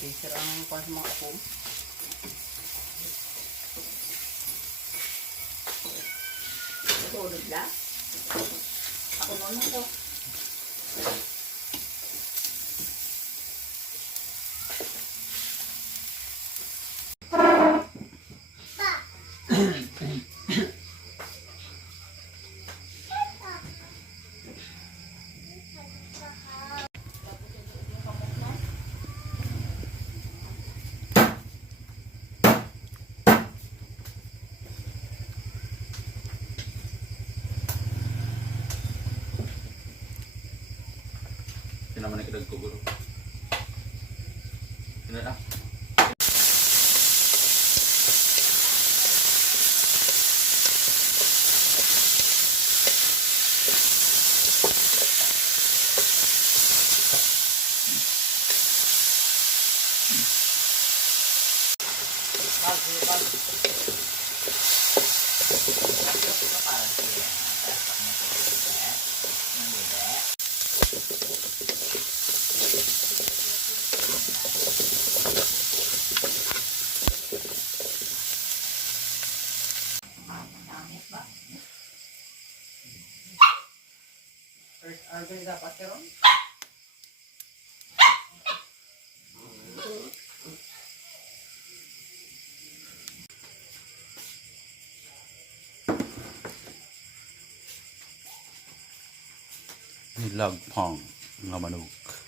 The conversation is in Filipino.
Freezer ang pan sa mga apo. Tulog na. Ako naman to. Naman na kidag ko guro. Sino na? First order dapat karon. Nilag pang nga manok.